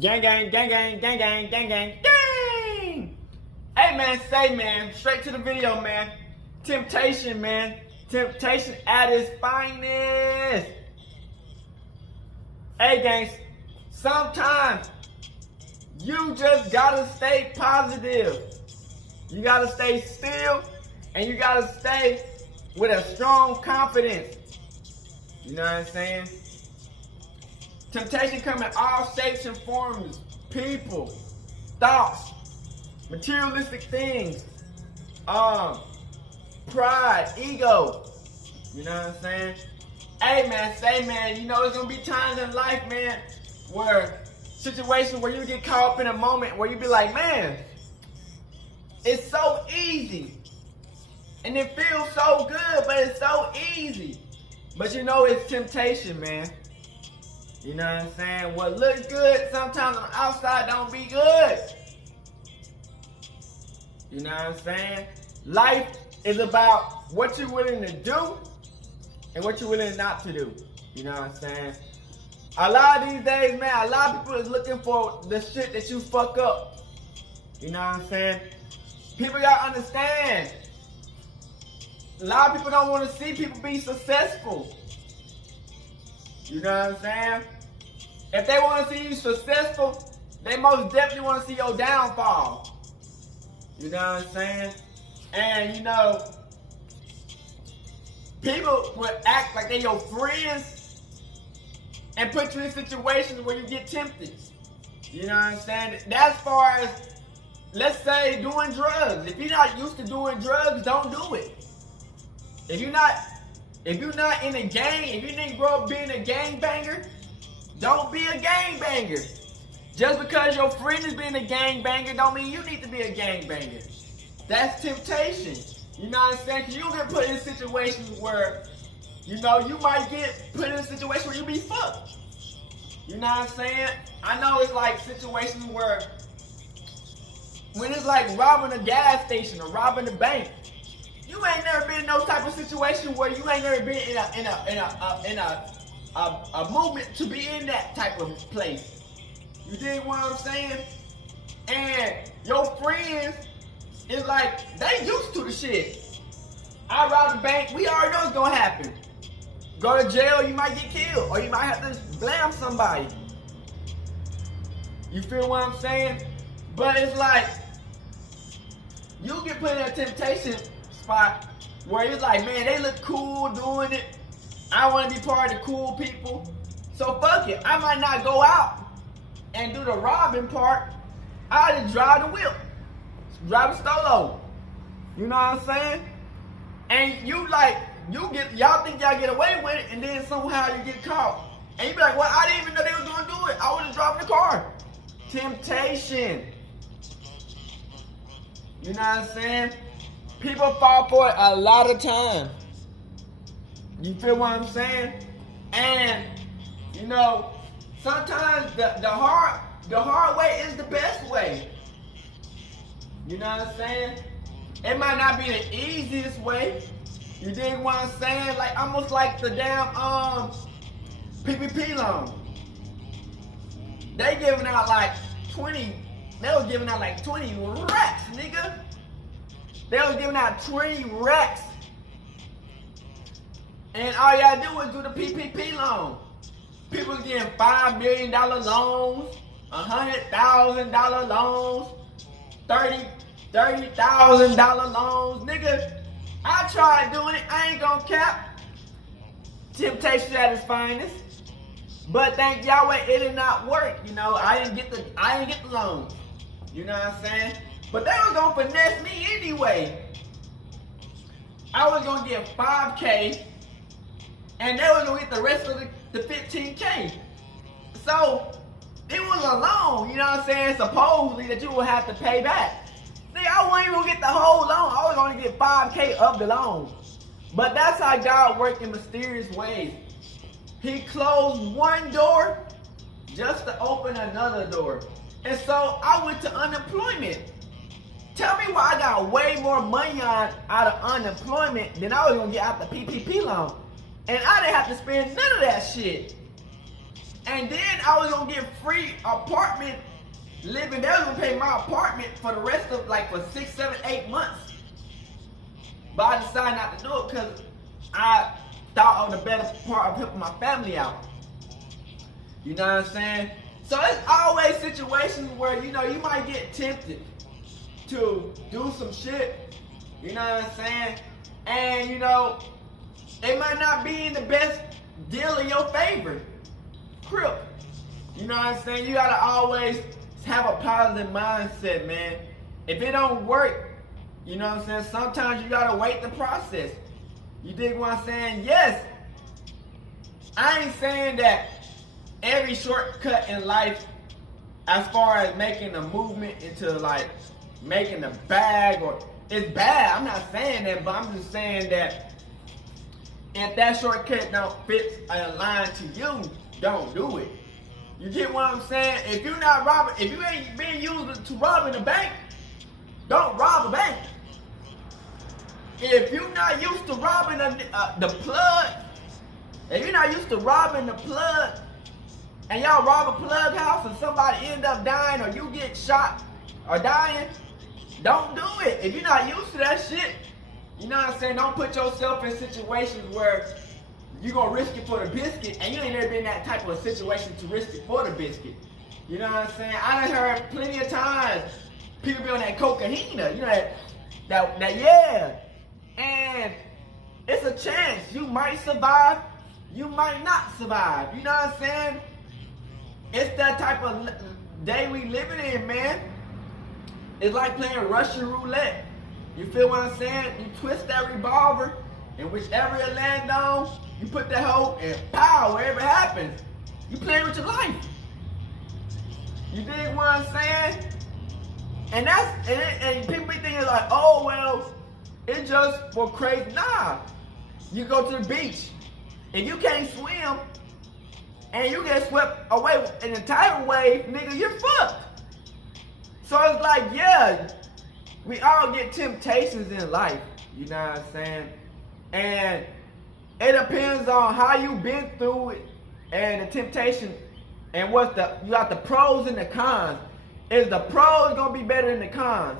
Gang, gang, gang, gang, gang, gang, gang, gang, gang. Hey, man, say, man, straight to the video, man. Temptation, man. Temptation at its finest. Hey, gangs, sometimes you just gotta stay positive. You gotta stay still, and you gotta stay with a strong confidence. You know what I'm saying? Temptation comes in all shapes and forms. People, thoughts, materialistic things, pride, ego. You know what I'm saying? Hey, man, say, man, you know there's gonna be times in life, man, where situations where you get caught up in a moment where you be like, man, it's so easy. And it feels so good, but it's so easy. But you know it's temptation, man. You know what I'm saying? What looks good sometimes on the outside don't be good. You know what I'm saying? Life is about what you're willing to do and what you're willing not to do. You know what I'm saying? A lot of these days, man, a lot of people is looking for the shit that you fuck up. You know what I'm saying? People gotta understand. A lot of people don't want to see people be successful. You know what I'm saying? If they want to see you successful, they most definitely want to see your downfall. You know what I'm saying? And you know, people would act like they your friends and put you in situations where you get tempted. You know what I'm saying? That's as far as, let's say, doing drugs. If you're not used to doing drugs, don't do it. If you're not in a gang, if you didn't grow up being a gangbanger, don't be a gangbanger. Just because your friend is being a gangbanger don't mean you need to be a gangbanger. That's temptation. You know what I'm saying? Because you'll get put in situations where, you know, you might get put in a situation where you be fucked. You know what I'm saying? I know it's like situations where, when it's like robbing a gas station or robbing a bank, you ain't never been in those type of situation where you ain't never been in a movement to be in that type of place. You dig what I'm saying? And your friends is like, they used to the shit. I robbed the bank, we already know it's gonna happen. Go to jail, you might get killed, or you might have to blame somebody. You feel what I'm saying? But it's like, you get put in a temptation spot where it's like, man, they look cool doing it. I want to be part of the cool people. So fuck it. I might not go out and do the robbing part. I just drive the whip. Drive a stolo. You know what I'm saying? And you like, y'all think y'all get away with it, and then somehow you get caught. And you be like, well, I didn't even know they was gonna do it. I was just driving the car. Temptation. You know what I'm saying? People fall for it a lot of times. You feel what I'm saying? And you know, sometimes the hard way is the best way. You know what I'm saying? It might not be the easiest way. You dig what I'm saying? Like almost like the damn PPP loan. They giving out like 20. They was giving out like 20 racks, nigga. They was giving out 20 racks. And all y'all do is do the PPP loan. People getting $5 million loans, $100,000 loans, $30,000 loans. Nigga, I tried doing it. I ain't gonna cap. Temptation at its finest. But thank Yahweh, it did not work. You know, I didn't get the loans. You know what I'm saying? But they was gonna finesse me anyway. I was gonna get 5K, and they was gonna get the rest of the 15K. So it was a loan, you know what I'm saying? Supposedly that you would have to pay back. Nigga, I wasn't even gonna get the whole loan. I was gonna get 5K of the loan. But that's how God works in mysterious ways. He closed one door just to open another door. And so I went to unemployment. Tell me why I got way more money out of unemployment than I was gonna get out the PPP loan. And I didn't have to spend none of that shit. And And then I was gonna get free apartment living there. I was gonna pay my apartment for the rest of like for 6, 7, 8 months. But I decided not to do it because I thought of the better part of helping my family out. You know what I'm saying? So it's always situations where, you know, you might get tempted to do some shit. You know what I'm saying? And, you know, it might not be in the best deal in your favor. Crip. You know what I'm saying? You gotta always have a positive mindset, man. If it don't work, you know what I'm saying? Sometimes you gotta wait the process. You dig what I'm saying? Yes. I ain't saying that every shortcut in life, as far as making a movement into like making a bag, or it's bad. I'm not saying that, but I'm just saying that if that shortcut don't fit a line to you, don't do it. You get what I'm saying? If you're not robbing, if you ain't being used to robbing a bank, don't rob a bank. If you're not used to robbing the plug, if you're not used to robbing the plug, and y'all rob a plug house and somebody end up dying or you get shot or dying, don't do it. If you're not used to that shit, you know what I'm saying? Don't put yourself in situations where you're going to risk it for the biscuit, and you ain't never been in that type of a situation to risk it for the biscuit. You know what I'm saying? I done heard plenty of times people be on that cocaine, you know, that yeah. And it's a chance. You might survive, you might not survive. You know what I'm saying? It's that type of day we living in, man. It's like playing Russian roulette. You feel what I'm saying? You twist that revolver, and whichever it land on, you put that hoe and pow, wherever it happens. You playing with your life. You dig what I'm saying? And that's and people be thinking like, oh well, it's just for crazy. Nah. You go to the beach. If you can't swim and you get swept away with an entire wave, nigga, you're fucked. So it's like, yeah, we all get temptations in life. You know what I'm saying? And it depends on how you've been through it and the temptation and you got the pros and the cons. Is the pros gonna be better than the cons?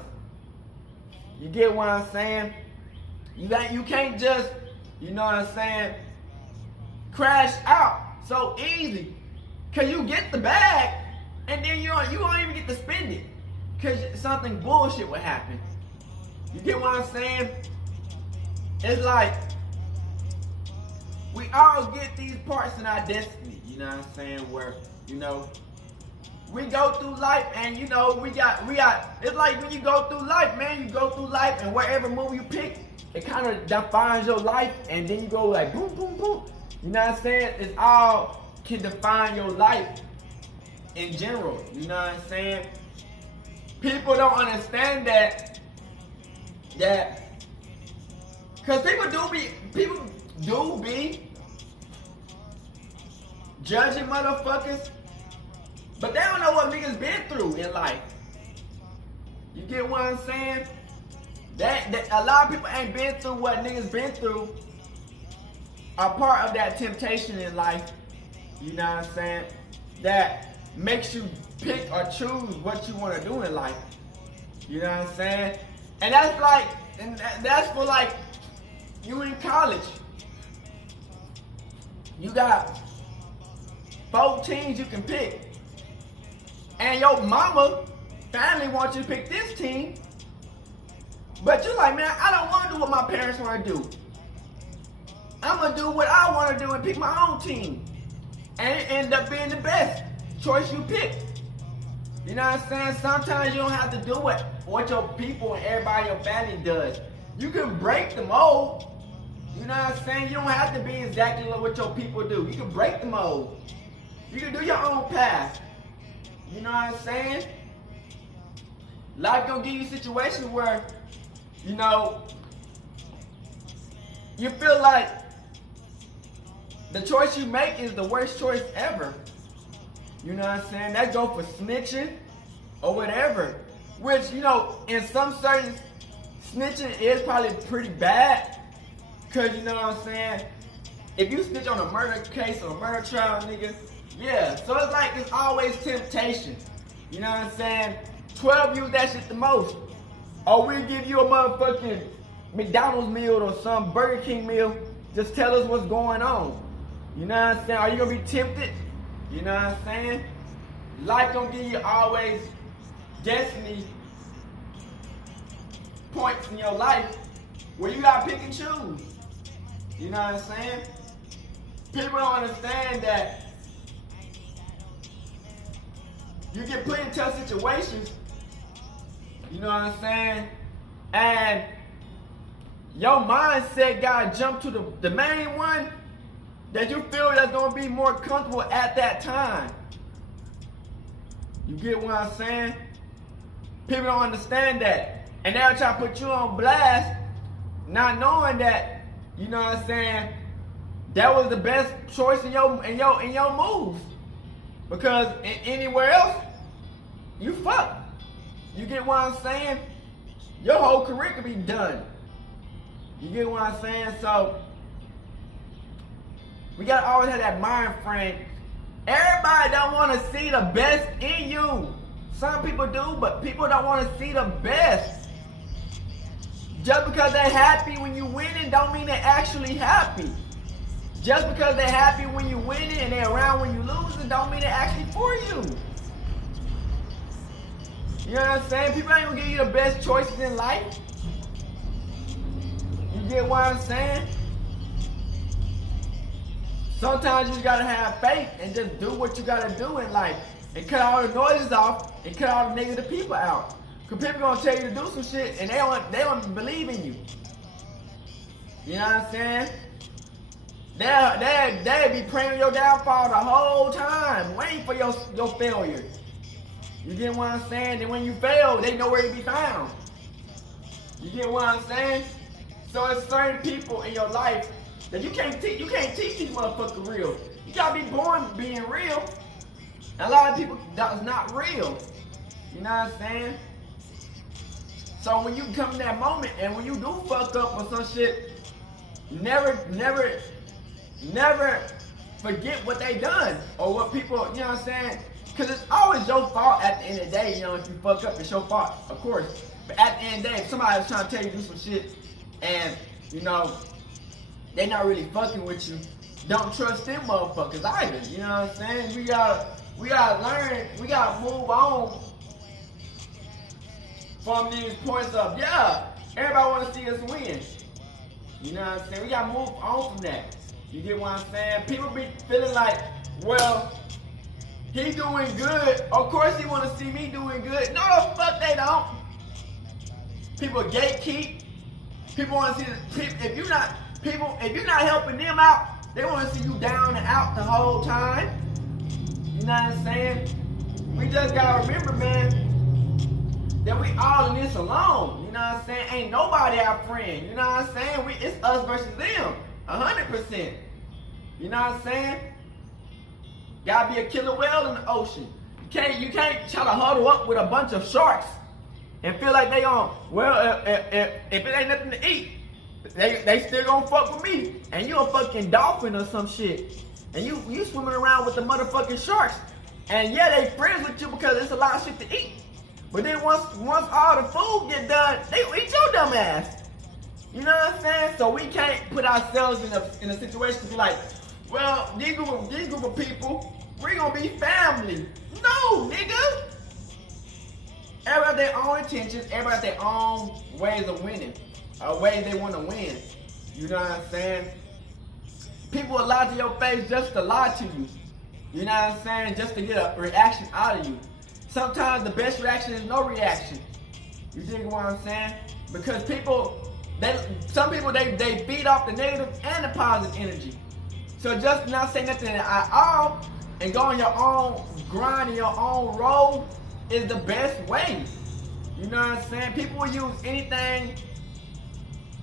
You get what I'm saying? You can't just, you know what I'm saying, crash out so easy. Cause you get the bag and then you won't even get to spend it. Cause something bullshit would happen. You get what I'm saying? It's like we all get these parts in our destiny, you know what I'm saying, where, you know, we go through life and, you know, we got, it's like when you go through life, man, you go through life and wherever move you pick, it kind of defines your life, and then you go like boom, boom, boom. You know what I'm saying? It's all can define your life in general, you know what I'm saying? People don't understand that, cause people do be judging motherfuckers, but they don't know what niggas been through in life. You get what I'm saying? That a lot of people ain't been through what niggas been through, are part of that temptation in life. You know what I'm saying? That makes you pick or choose what you want to do in life. You know what I'm saying? And that's like, that's for like, you in college. You got 4 teams you can pick. And your mama, family wants you to pick this team. But you're like, man, I don't want to do what my parents want to do. I'm going to do what I want to do and pick my own team. And it end up being the best choice you pick. You know what I'm saying? Sometimes you don't have to do what your people and everybody in your family does. You can break the mold. You know what I'm saying? You don't have to be exactly like what your people do. You can break the mold. You can do your own path. You know what I'm saying? Life gonna give you situations where, you know, you feel like the choice you make is the worst choice ever. You know what I'm saying? That go for snitching or whatever. Which, you know, in some certain snitching is probably pretty bad. Cause you know what I'm saying? If you snitch on a murder case or a murder trial, nigga, Yeah, so it's like it's always temptation. You know what I'm saying? 12 use that shit the most. Or we give you a motherfucking McDonald's meal or some Burger King meal. Just tell us what's going on. You know what I'm saying? Are you gonna be tempted? You know what I'm saying? Life gonna give you always destiny points in your life where you gotta pick and choose. You know what I'm saying? People don't understand that you get put in tough situations, you know what I'm saying? And your mindset gotta jump to the main one that you feel that's gonna be more comfortable at that time. You get what I'm saying? People don't understand that. And they'll try to put you on blast, not knowing that, you know what I'm saying, that was the best choice in your moves. Because anywhere else, you fuck. You get what I'm saying? Your whole career could be done. You get what I'm saying? So we gotta always have that mind frame. Everybody don't want to see the best in you. Some people do, but people don't want to see the best. Just because they're happy when you winning don't mean they're actually happy. Just because they're happy when you winning and they're around when you losing don't mean they're actually for you. You know what I'm saying? People ain't gonna give you the best choices in life. You get what I'm saying? Sometimes you just gotta have faith and just do what you gotta do in life. And cut all the noises off and cut all the negative people out. Cause people gonna tell you to do some shit and they don't believe in you. You know what I'm saying? They'll be praying your downfall the whole time, waiting for your failure. You get what I'm saying? And when you fail, they know where to be found. You get what I'm saying? So it's certain people in your life that you can't teach these motherfuckers real. You gotta be born being real. And a lot of people that's not real. You know what I'm saying? So when you come to that moment and when you do fuck up or some shit, never forget what they done or what people, you know what I'm saying? Because it's always your fault at the end of the day, you know, if you fuck up, it's your fault, of course. But at the end of the day, if somebody's trying to tell you to do some shit and, you know, they not really fucking with you, don't trust them motherfuckers either, you know what I'm saying? We gotta learn, we gotta move on from these points of, yeah, everybody wanna see us win. You know what I'm saying? We gotta move on from that. You get what I'm saying? People be feeling like, well, he doing good. Of course he wanna see me doing good. No, the fuck they don't. People gatekeep. People wanna see if you're not helping them out, they wanna see you down and out the whole time. You know what I'm saying? We just gotta remember, man, that we all in this alone. You know what I'm saying? Ain't nobody our friend. You know what I'm saying? It's us versus them. 100%. You know what I'm saying? Gotta be a killer whale in the ocean. You can't try to huddle up with a bunch of sharks and feel like they on, well, if it ain't nothing to eat, they still gonna fuck with me. And you a fucking dolphin or some shit. And you swimming around with the motherfucking sharks. And yeah, they friends with you because there's a lot of shit to eat. But then once all the food get done, they eat your dumb ass. You know what I'm saying? So we can't put ourselves in a situation to be like, well, these group of people, we're gonna be family. No, nigga. Everybody have their own intentions, everybody have their own ways of winning, ways they wanna win. You know what I'm saying? People will lie to your face just to lie to you. You know what I'm saying? Just to get a reaction out of you. Sometimes the best reaction is no reaction. You dig what I'm saying? Because some people feed off the negative and the positive energy. So just not say nothing at all and go on your own grind and your own road is the best way. You know what I'm saying? People will use anything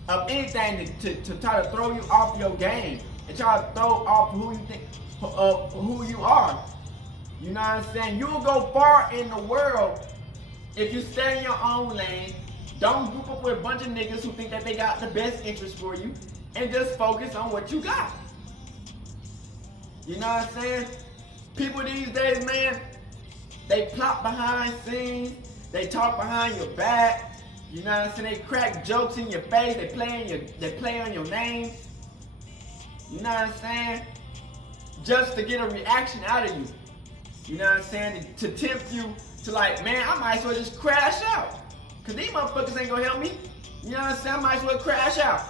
to try to throw you off your game and try to throw off who you are. You know what I'm saying? You'll go far in the world if you stay in your own lane. Don't group up with a bunch of niggas who think that they got the best interest for you and just focus on what you got. You know what I'm saying? People these days, man, they plot behind scenes, they talk behind your back, you know what I'm saying? They crack jokes in your face, they play on your name, you know what I'm saying? Just to get a reaction out of you, you know what I'm saying? To tempt you to like, man, I might as well just crash out, cause these motherfuckers ain't gonna help me, you know what I'm saying? I might as well crash out.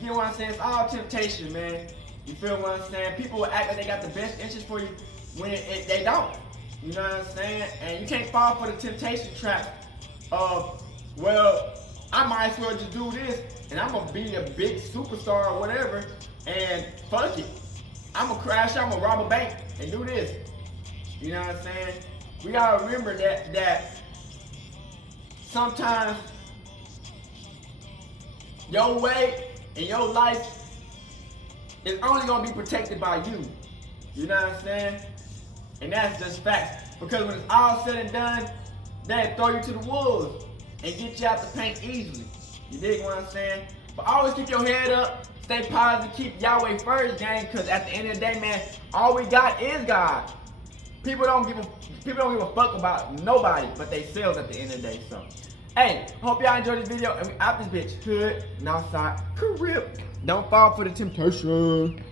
You know what I'm saying? It's all temptation, man. You feel what I'm saying? People will act like they got the best interest for you when they don't. You know what I'm saying? And you can't fall for the temptation trap of, well, I might as well just do this and I'm gonna be a big superstar or whatever and fuck it. I'm gonna crash out, I'm gonna rob a bank and do this. You know what I'm saying? We gotta remember that sometimes your way in your life is only gonna be protected by you. You know what I'm saying? And that's just facts. Because when it's all said and done, they'll throw you to the wolves and get you out the paint easily. You dig what I'm saying? But always keep your head up, stay positive, keep Yahweh first, gang, because at the end of the day, man, all we got is God. People don't give a fuck about nobody but themselves at the end of the day. So, hey, hope y'all enjoyed this video, and we out this bitch. Hood, Nawfside, Crip. Don't fall for the temptation.